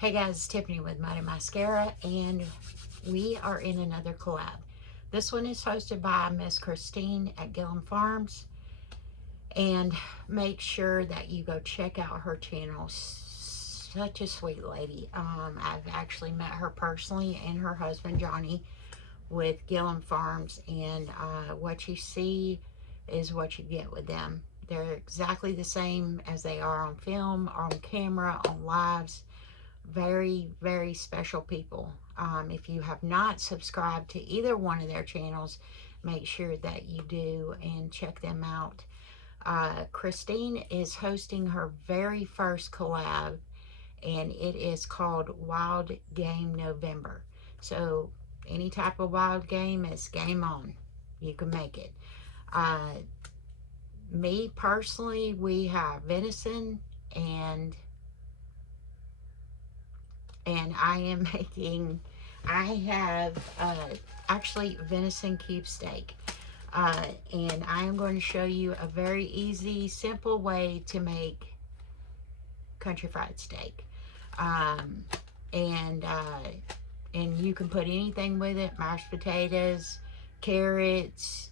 Hey guys, it's Tiffany with Mighty Mascara, and we are in another collab. This one is hosted by Miss Christine at Gilliam Farms, and make sure that you go check out her channel. Such a sweet lady. I've actually met her personally and her husband Johnny with Gilliam Farms, and what you see is what you get with them. They're exactly the same as they are on film, on camera, on lives. Very, very special people. If you have not subscribed to either one of their channels, make sure that you do and check them out. Christine is hosting her very first collab, and it is called Wild Game November. So any type of wild game, is game on. You can make it. Me personally, we have venison, and I am making, I have actually venison cube steak. And I am going to show you a very easy, simple way to make country fried steak. Um, and you can put anything with it, mashed potatoes, carrots,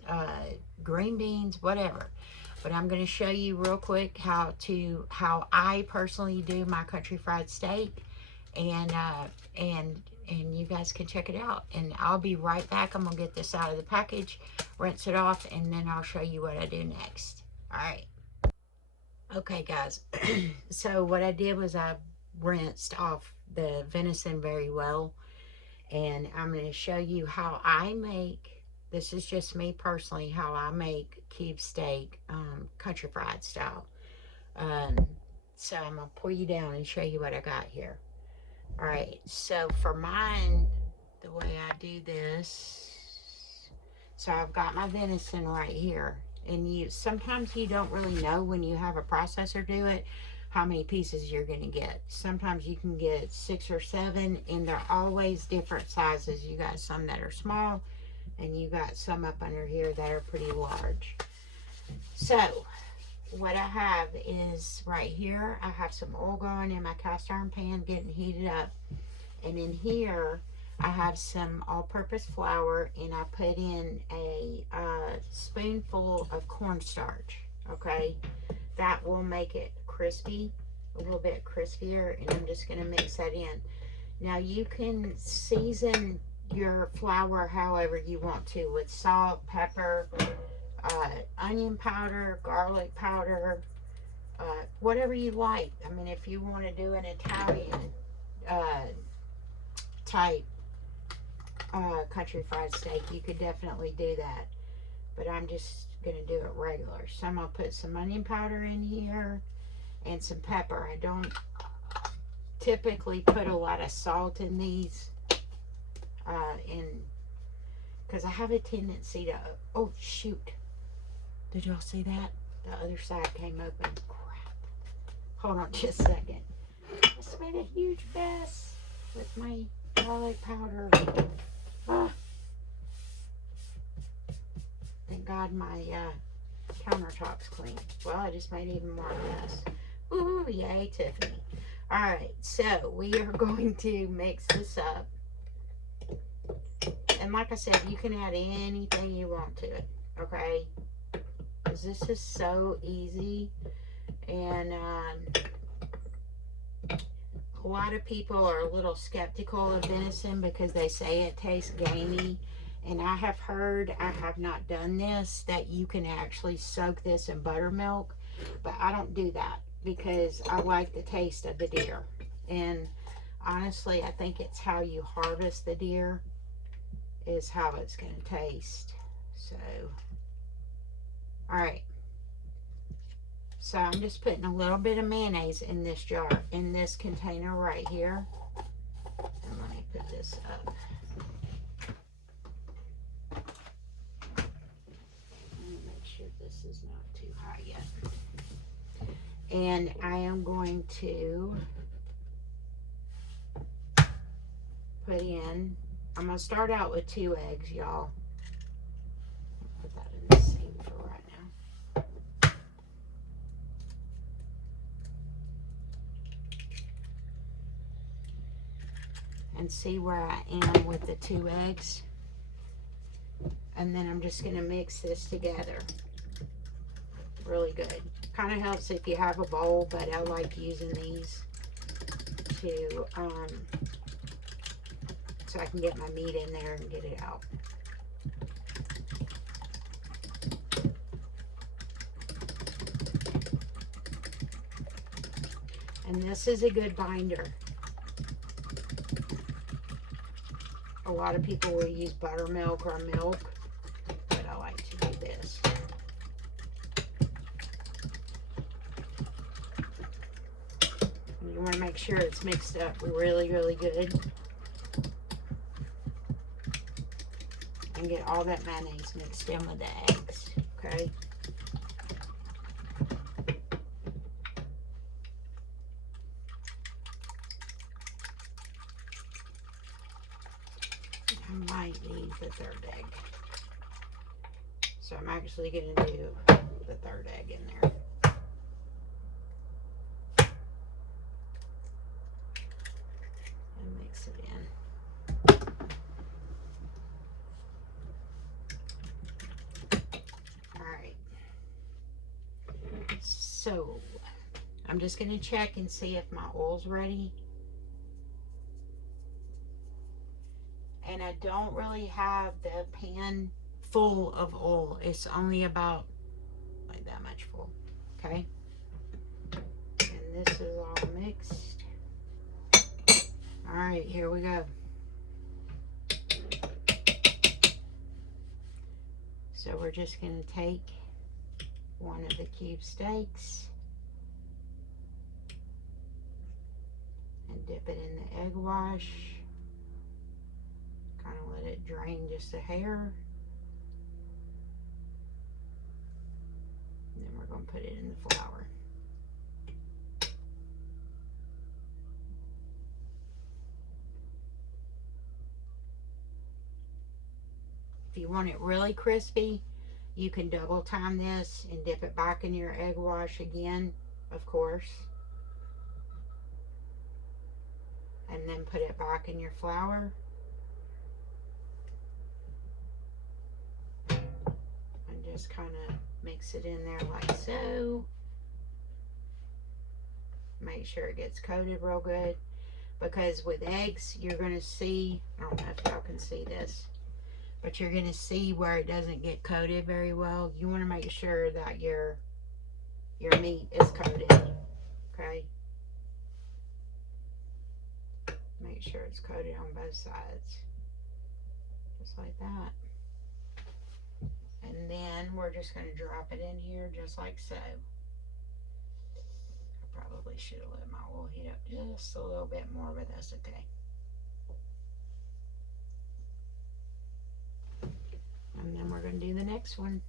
green beans, whatever. But I'm going to show you real quick how I personally do my country fried steak, and you guys can check it out. And I'll be right back. I'm gonna get this out of the package, rinse it off, and then I'll show you what I do next. All right. Okay, guys. So what I did was I rinsed off the venison very well, and I'm going to show you how I make. This is just me personally, how I make cube steak, country fried style. So I'm gonna pull you down and show you what I got here. All right, so for mine, the way I do this, so I've got my venison right here, and sometimes you don't really know when you have a processor do it how many pieces you're going to get. Sometimes you can get 6 or 7, and they're always different sizes. You got some that are small, and you got some up under here that are pretty large. So what I have is right here, I have some oil going in my cast iron pan getting heated up, and in here I have some all-purpose flour, and I put in a spoonful of cornstarch. Okay, that will make it crispy, a little bit crispier, and I'm just going to mix that in. Now you can season your flour however you want to, with salt, pepper, onion powder, garlic powder, whatever you like. I mean, if you want to do an Italian type country fried steak, you could definitely do that. But I'm just going to do it regular. So I'm going to put some onion powder in here and some pepper. I don't typically put a lot of salt in these, because I have a tendency to, oh shoot, did y'all see that? The other side came open. Crap. Hold on just a second. I just made a huge mess with my garlic powder. Ah. Thank God my countertop's clean. Well, I just made even more mess. Ooh, yay, Tiffany. Alright, so we are going to mix this up. And like I said, you can add anything you want to it, okay? Because this is so easy. And a lot of people are a little skeptical of venison because they say it tastes gamey. And I have heard, I have not done this, that you can actually soak this in buttermilk. But I don't do that because I like the taste of the deer. And honestly, I think it's how you harvest the deer is how it's going to taste. So, all right. So I'm just putting a little bit of mayonnaise in this jar, in this container right here. And let me put this up. Let me make sure this is not too high yet. And I am going to put in, I'm going to start out with 2 eggs, y'all. Put that in the sink for right now. and see where I am with the 2 eggs. And then I'm just going to mix this together really good. Kind of helps if you have a bowl, but I like using these to so I can get my meat in there and get it out. And this is a good binder. A lot of people will use buttermilk or milk, but I like to do this. You want to make sure it's mixed up really, really good. And get all that mayonnaise mixed in with the eggs, okay? I might need the 3rd egg. So I'm actually going to do the 3rd egg in there. And mix it in. Alright. So I'm just going to check and see if my oil's ready. And I don't really have the pan full of oil. It's only about like that much full. Okay. And this is all mixed. All right, here we go. So we're just going to take one of the cube steaks and dip it in the egg wash. Kind of let it drain just a hair. And then we're going to put it in the flour. If you want it really crispy, you can double time this and dip it back in your egg wash again, of course. And then put it back in your flour. And just kind of mix it in there like so. Make sure it gets coated real good. Because with eggs, you're going to see, I don't know if y'all can see this, but you're going to see where it doesn't get coated very well. You want to make sure that your meat is coated, okay? Make sure it's coated on both sides, just like that. And then we're just going to drop it in here just like so. I probably should have let my oil heat up just a little bit more, but that's okay. And then we're going to do the next one.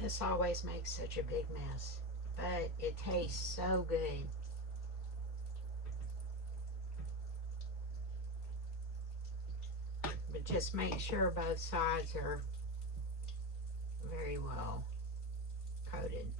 This always makes such a big mess, but it tastes so good. But just make sure both sides are very well coated.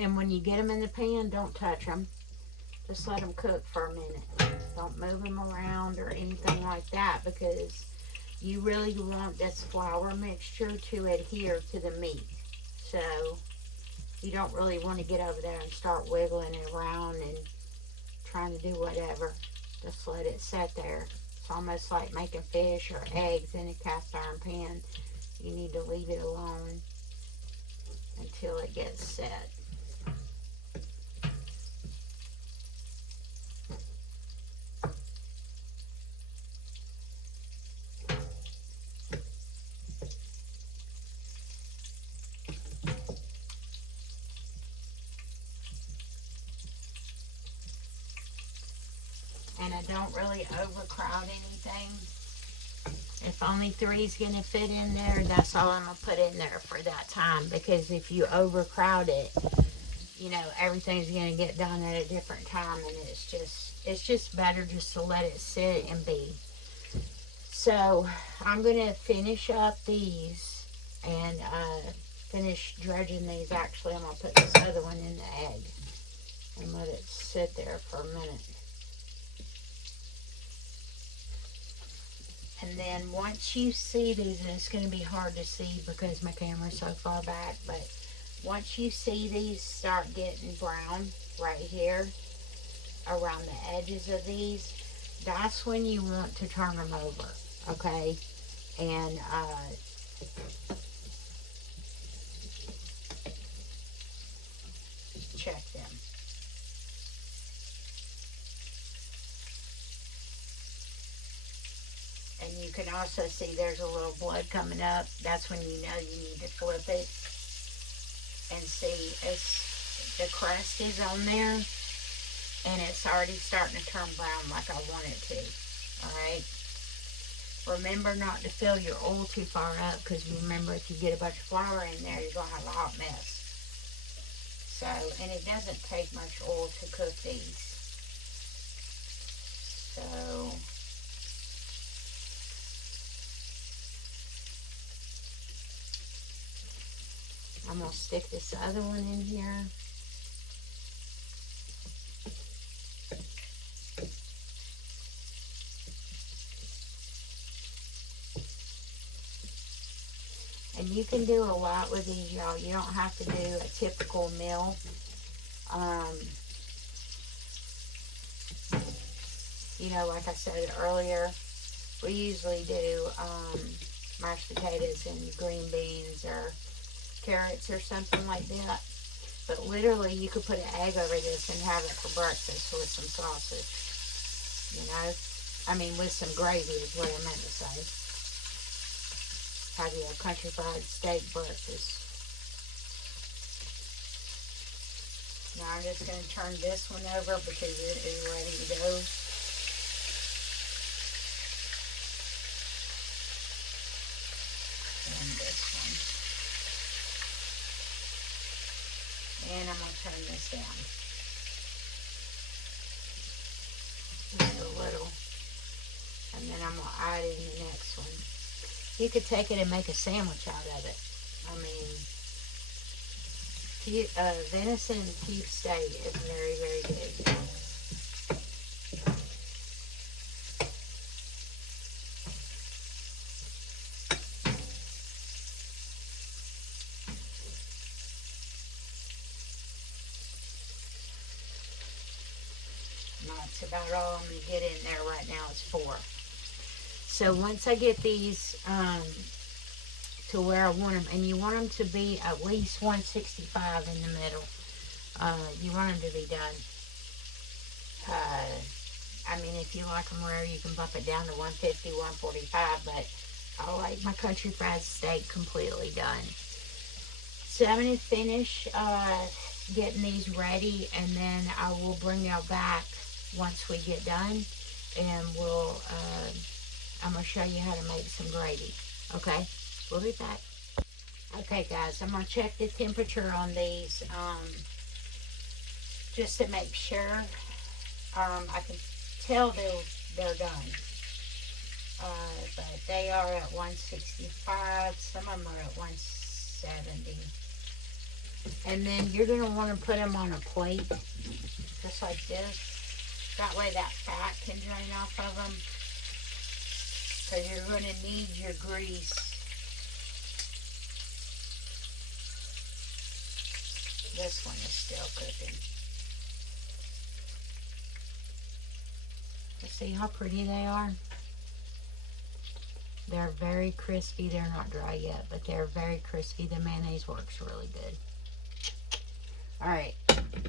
And when you get them in the pan, don't touch them. Just let them cook for a minute. Don't move them around or anything like that, because you really want this flour mixture to adhere to the meat. So You don't really want to get over there and start wiggling it around and trying to do whatever. Just let it sit there. It's almost like making fish or eggs in a cast iron pan. You need to leave it alone until it gets set. And I don't really overcrowd anything. If only 3's going to fit in there, that's all I'm going to put in there for that time. Because if you overcrowd it, you know, everything's going to get done at a different time. And it's just better just to let it sit and be. So I'm going to finish up these and finish dredging these. Actually, I'm going to put this other one in the egg and let it sit there for a minute. And then once you see these, and it's going to be hard to see because my camera's so far back, but once you see these start getting brown right here around the edges of these, that's when you want to turn them over, okay? And check them. And you can also see there's a little blood coming up. That's when you know you need to flip it. And see, the crust is on there. And it's already starting to turn brown like I want it to. Alright? Remember not to fill your oil too far up. Because remember, if you get a bunch of flour in there, you're going to have a hot mess. So, and it doesn't take much oil to cook these. So... I'm going to stick this other one in here. And you can do a lot with these, y'all. You don't have to do a typical meal. You know, like I said earlier, we usually do mashed potatoes and green beans or carrots or something like that. But literally, you could put an egg over this and have it for breakfast with some sausage. You know? I mean, with some gravy is what I meant to say. Have you a country fried steak breakfast. Now I'm just going to turn this one over because it is ready to go. And this one. And I'm going to turn this down. Just a little. And then I'm going to add in the next one. You could take it and make a sandwich out of it. I mean, venison and beef steak is very, very good. That's about all I'm going to get in there right now is 4. So once I get these to where I want them, and you want them to be at least 165 in the middle. You want them to be done. I mean, if you like them rare, you can bump it down to 150, 145, but I like my country fried steak completely done. So I'm going to finish getting these ready, and then I will bring y'all back once we get done, and I'm going to show you how to make some gravy. Okay? We'll be back. Okay, guys, I'm going to check the temperature on these just to make sure. I can tell they're done. But they are at 165. Some of them are at 170. And then you're going to want to put them on a plate, just like this. That way that fat can drain off of them. Because you're going to need your grease. This one is still cooking. See how pretty they are? They're very crispy. They're not dry yet, but they're very crispy. The mayonnaise works really good. Alright,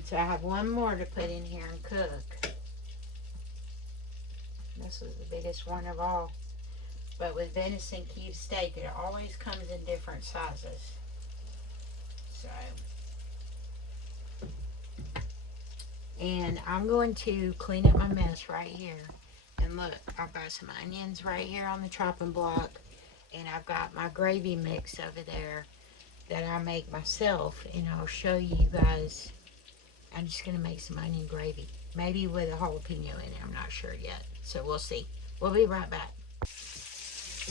so I have one more to put in here and cook. This is the biggest one of all. But with venison cube steak, it always comes in different sizes. So, and I'm going to clean up my mess right here. And look, I've got some onions right here on the chopping block. And I've got my gravy mix over there that I make myself. And I'll show you guys. I'm just going to make some onion gravy. Maybe with a jalapeno in it. I'm not sure yet. So we'll see. We'll be right back.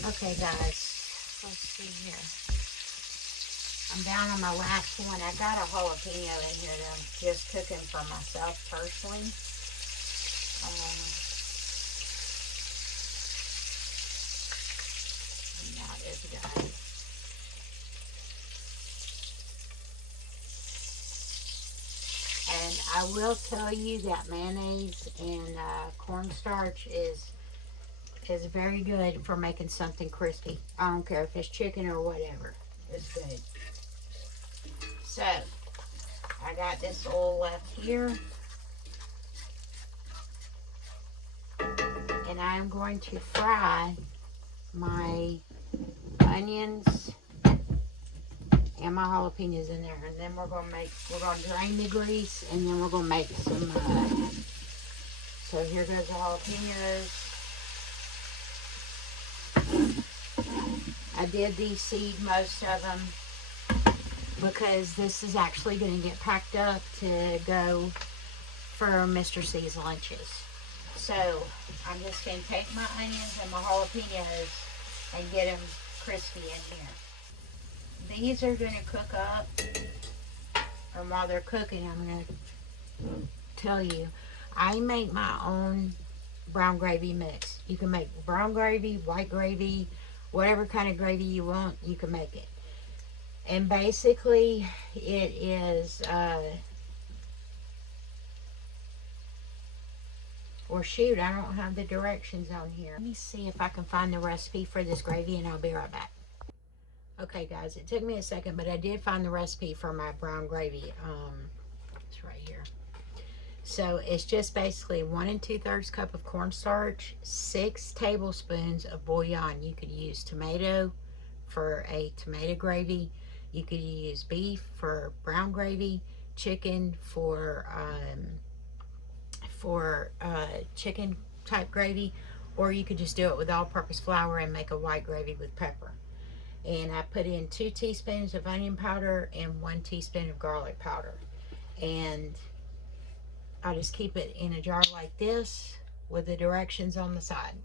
Okay, guys. Let's see here. I'm down on my last one. I got a jalapeno in here that I'm just cooking for myself personally. And that is done. And I will tell you that mayonnaise and cornstarch is very good for making something crispy. I don't care if it's chicken or whatever. It's good. So, I got this oil left here. And I'm going to fry my onions and my jalapenos in there. And then we're going to drain the grease, and then we're going to make some, so here goes the jalapenos. I did de-seed most of them because this is actually going to get packed up to go for Mr. C's lunches. So I'm just going to take my onions and my jalapenos and get them crispy in here. These are going to cook up, and while they're cooking, I'm going to tell you, I make my own brown gravy mix. You can make brown gravy, white gravy, whatever kind of gravy you want, you can make it. And basically, it is, or shoot, I don't have the directions on here. Let me see if I can find the recipe for this gravy, and I'll be right back. Okay, guys, it took me a second, but I did find the recipe for my brown gravy. It's right here. So it's just basically 1 2/3 cup of cornstarch, 6 tablespoons of bouillon. You could use tomato for a tomato gravy. You could use beef for brown gravy, chicken for chicken type gravy, or you could just do it with all-purpose flour and make a white gravy with pepper. And I put in 2 teaspoons of onion powder and 1 teaspoon of garlic powder. And I just keep it in a jar like this with the directions on the side.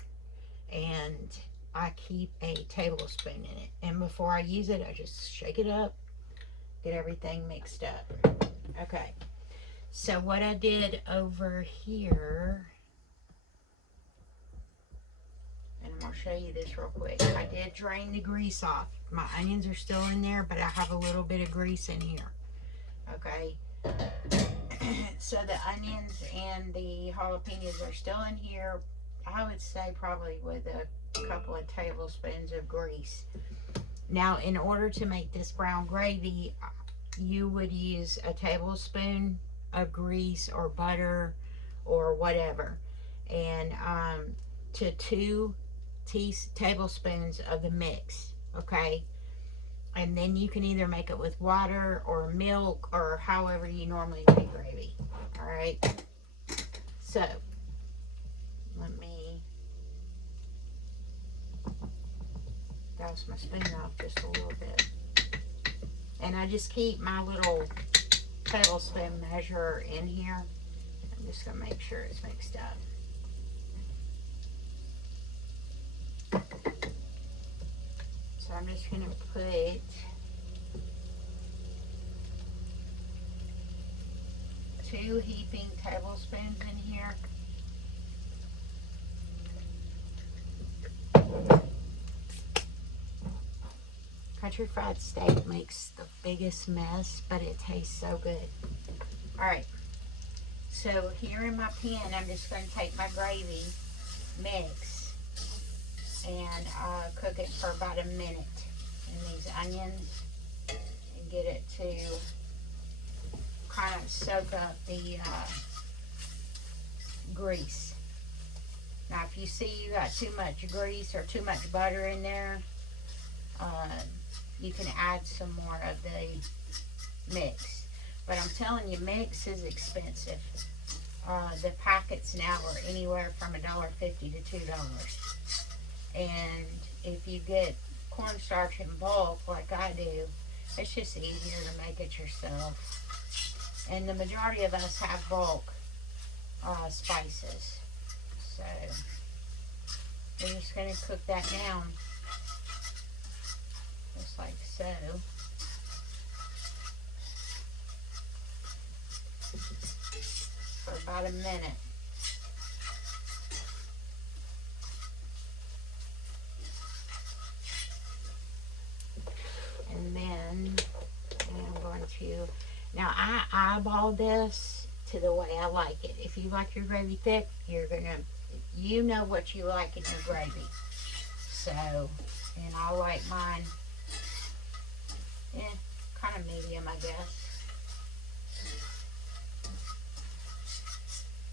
And I keep a tablespoon in it. And before I use it, I just shake it up, get everything mixed up. Okay. So what I did over here, and I'm going to show you this real quick. I did drain the grease off. My onions are still in there, but I have a little bit of grease in here. Okay. So the onions and the jalapenos are still in here. I would say probably with a couple of tablespoons of grease. Now, in order to make this brown gravy, you would use a tablespoon of grease or butter or whatever, and to 2 tablespoons of the mix. Okay. And then you can either make it with water or milk or however you normally make gravy. All right. So let me douse my spoon off just a little bit. And I just keep my little tablespoon measure in here. I'm just going to make sure it's mixed up. So I'm just going to put 2 heaping tablespoons in here. Country fried steak makes the biggest mess, but it tastes so good. All right. So here in my pan, I'm just going to take my gravy mix and cook it for about a minute in these onions and get it to kind of soak up the grease. Now, if you see you got too much grease or too much butter in there, you can add some more of the mix. But I'm telling you, mix is expensive. The packets now are anywhere from $1.50 to $2. And if you get cornstarch in bulk, like I do, it's just easier to make it yourself. And the majority of us have bulk spices. So we're just going to cook that down, just like so. For about a minute. And then I'm going to, now I eyeball this to the way I like it. If you like your gravy thick, you're going to, you know what you like in your gravy. So, and I like mine, kind of medium, I guess.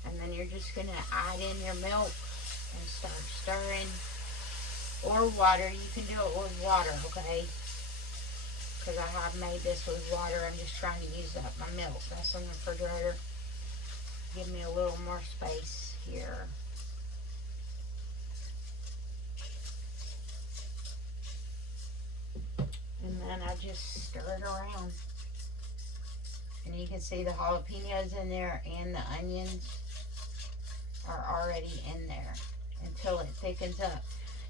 And then you're just going to add in your milk and start stirring. Or water. You can do it with water, okay? Because I have made this with water. I'm just trying to use up my milk. That's in the refrigerator. Give me a little more space here. And then I just stir it around. And you can see the jalapenos in there and the onions are already in there until it thickens up.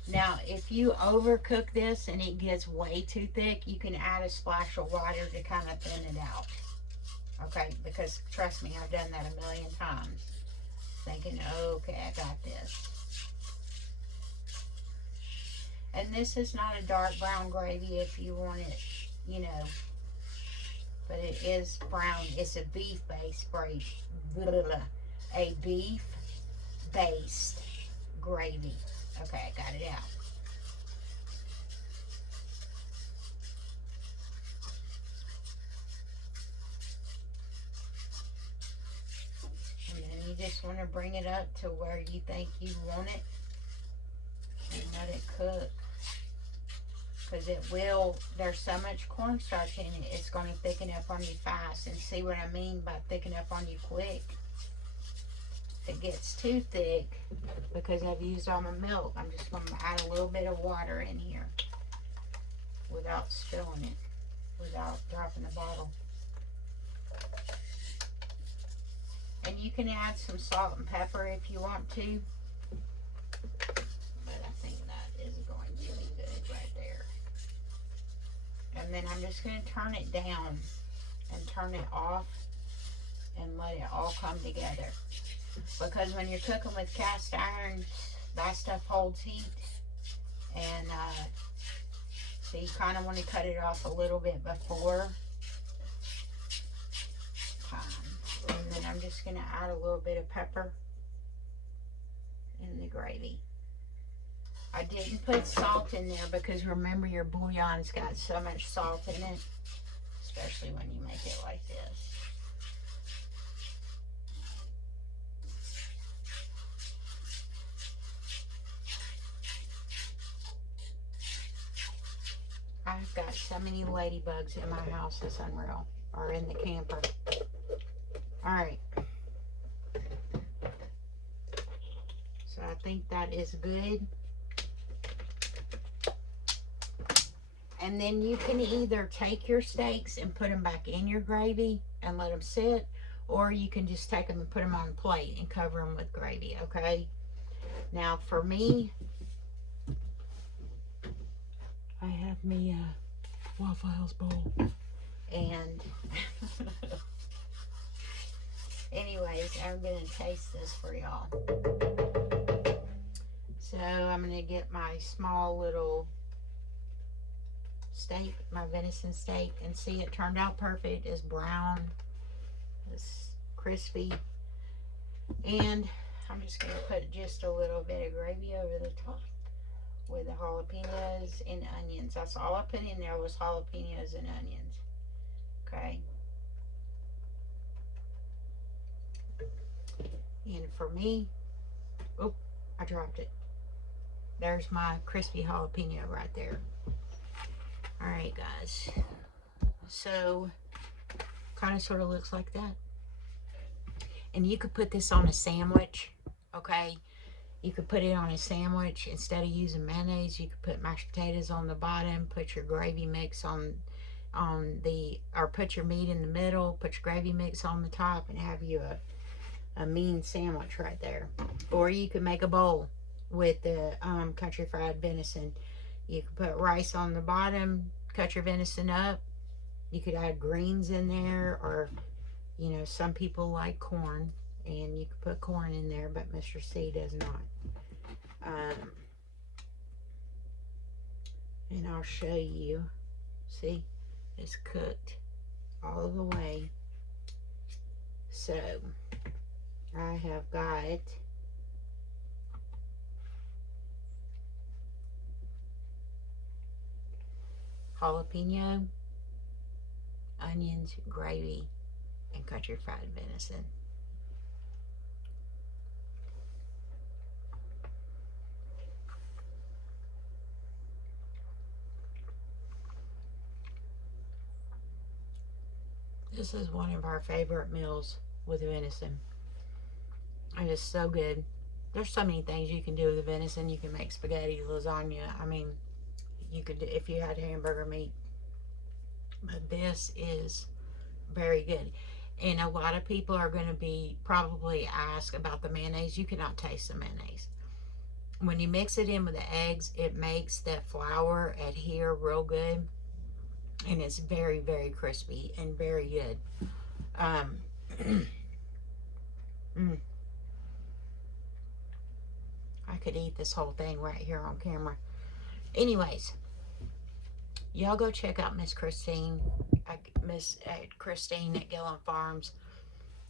Now, if you overcook this and it gets way too thick, you can add a splash of water to kind of thin it out. Okay, because trust me, I've done that a million times. Thinking, okay, I got this. And this is not a dark brown gravy if you want it, you know, but it is brown. It's a beef-based gravy. A beef-based gravy. Okay, I got it out. And then you just want to bring it up to where you think you want it and let it cook. Because it will, there's so much cornstarch in it, it's going to thicken up on you fast. And see what I mean by thicken up on you quick? If it gets too thick, because I've used all my milk, I'm just going to add a little bit of water in here without spilling it, without dropping the bottle. And you can add some salt and pepper if you want to. But I think that is going to be good right there. And then I'm just going to turn it down and turn it off and let it all come together. Because when you're cooking with cast iron, that stuff holds heat. And so you kind of want to cut it off a little bit before time. And then I'm just going to add a little bit of pepper in the gravy. I didn't put salt in there because remember, your bouillon's got so much salt in it, especially when you make it like this. I've got so many ladybugs in my house, it's unreal. Or in the camper. Alright. So I think that is good. And then you can either take your steaks and put them back in your gravy and let them sit. Or you can just take them and put them on a plate and cover them with gravy, okay? Now for me, I have me a Waffle House bowl. And anyways, I'm going to taste this for y'all. So I'm going to get my small little steak, my venison steak, and see, it turned out perfect. It's brown, it's crispy, and I'm just gonna put just a little bit of gravy over the top with the jalapenos and onions. That's all I put in there was jalapenos and onions. Okay. And for me, oh, I dropped it. There's my crispy jalapeno right there. All right, guys. So, kind of sort of looks like that. And you could put this on a sandwich, okay? You could put it on a sandwich. Instead of using mayonnaise, you could put mashed potatoes on the bottom, put your gravy mix on the, or put your meat in the middle, put your gravy mix on the top, and have you a mean sandwich right there. Or you could make a bowl with the country fried venison. You could put rice on the bottom, cut your venison up. You could add greens in there, or, you know, some people like corn, and you could put corn in there, but Mr. C does not. And I'll show you. See, it's cooked all the way. So I have got jalapeno, onions, gravy, and country fried venison. This is one of our favorite meals with venison. And it's so good. There's so many things you can do with the venison. You can make spaghetti, lasagna. I mean, you could, if you had hamburger meat. But this is very good. And a lot of people are going to be probably asked about the mayonnaise. You cannot taste the mayonnaise. When you mix it in with the eggs, it makes that flour adhere real good. And it's very, very crispy and very good. I could eat this whole thing right here on camera. Anyways, y'all go check out Miss Christine at Gilliam Farms.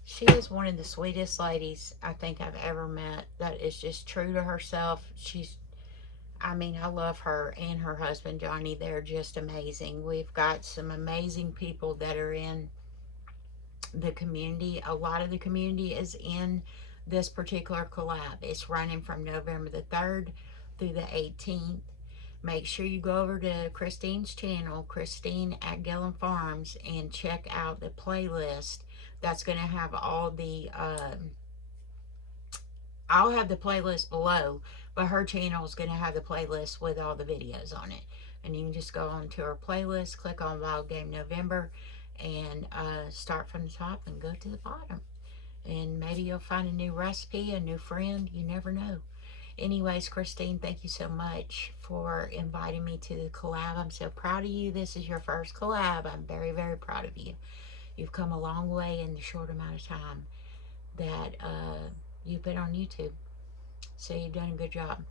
She is one of the sweetest ladies I think I've ever met, that is just true to herself. I mean, I love her and her husband, Johnny. They're just amazing. We've got some amazing people that are in the community. A lot of the community is in this particular collab. It's running from November the 3rd through the 18th. Make sure you go over to Christine's channel, Christine at Gilliam Farms, and check out the playlist. That's going to have all the, I'll have the playlist below, but her channel is going to have the playlist with all the videos on it. And you can just go on to her playlist, click on Wild Game November, and start from the top and go to the bottom. And maybe you'll find a new recipe, a new friend. You never know. Anyways, Christine, thank you so much for inviting me to the collab. I'm so proud of you. This is your first collab. I'm very, very proud of you. You've come a long way in the short amount of time that you've been on YouTube. So you've done a good job.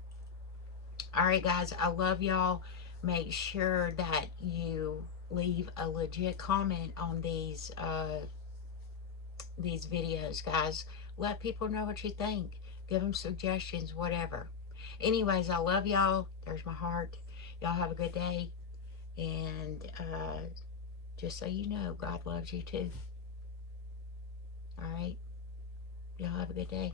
All right, guys, I love y'all. Make sure that you leave a legit comment on these videos, guys. Let people know what you think. Give them suggestions, whatever. Anyways, I love y'all. There's my heart. Y'all have a good day. And just so you know, God loves you too. All right. Y'all have a good day.